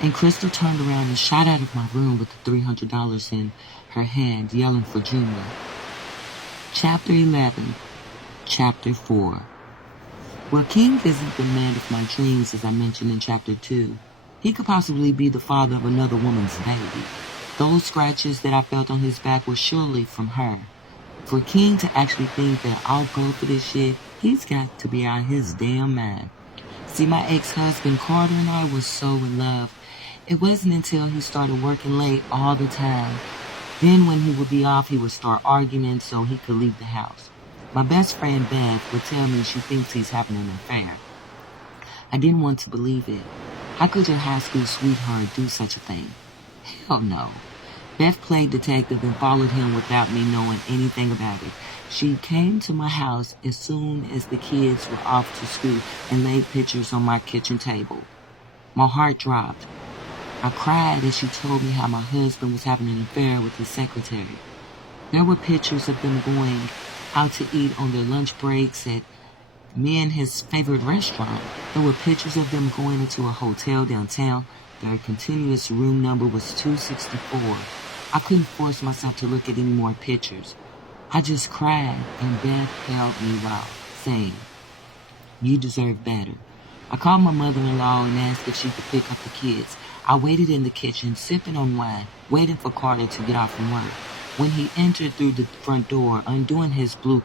And Crystal turned around and shot out of my room with the $300 in her hand, yelling for Junior. Chapter 11. Chapter 4. Well, King isn't the man of my dreams, as I mentioned in Chapter 2. He could possibly be the father of another woman's baby. Those scratches that I felt on his back were surely from her. For King to actually think that I'll go for this shit, he's got to be out of his damn mind. See, my ex-husband Carter and I were so in love. It wasn't until he started working late all the time. Then when he would be off, he would start arguing so he could leave the house. My best friend Beth would tell me she thinks he's having an affair. I didn't want to believe it. How could your high school sweetheart do such a thing? Hell no. Beth played detective and followed him without me knowing anything about it. She came to my house as soon as the kids were off to school and laid pictures on my kitchen table. My heart dropped. I cried as she told me how my husband was having an affair with his secretary. There were pictures of them going out to eat on their lunch breaks at me and his favorite restaurant. There were pictures of them going into a hotel downtown. Their continuous room number was 264. I couldn't force myself to look at any more pictures. I just cried, and Beth held me while saying, "You deserve better." I called my mother-in-law and asked if she could pick up the kids. I waited in the kitchen, sipping on wine, waiting for Carter to get off from work. When he entered through the front door, undoing his blue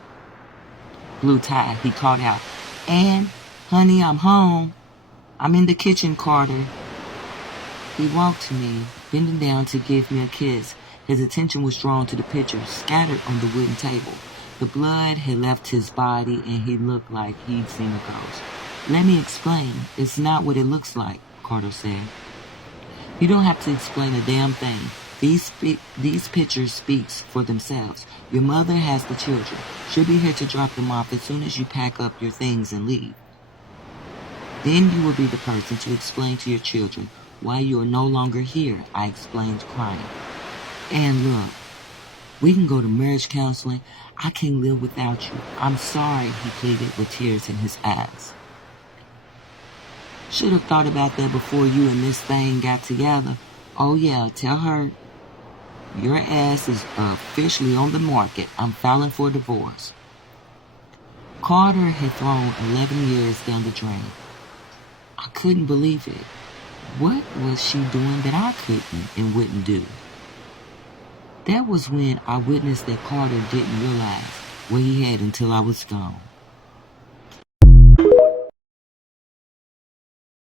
tie, he called out, "Ann, honey, I'm home. I'm in the kitchen, Carter." He walked to me, bending down to give me a kiss. His attention was drawn to the pictures scattered on the wooden table. The blood had left his body, and he looked like he'd seen a ghost. "Let me explain. It's not what it looks like," Carter said. "You don't have to explain a damn thing. These pictures speaks for themselves. Your mother has the children. She'll be here to drop them off as soon as you pack up your things and leave. Then you will be the person to explain to your children why you are no longer here," I explained, crying. "And look, we can go to marriage counseling. I can't live without you. I'm sorry," he pleaded with tears in his eyes. "Should have thought about that before you and this thing got together. Oh yeah, tell her your ass is officially on the market. I'm filing for divorce." Carter had thrown 11 years down the drain. I couldn't believe it. What was she doing that I couldn't and wouldn't do? That was when I witnessed that Carter didn't realize what he had until I was gone.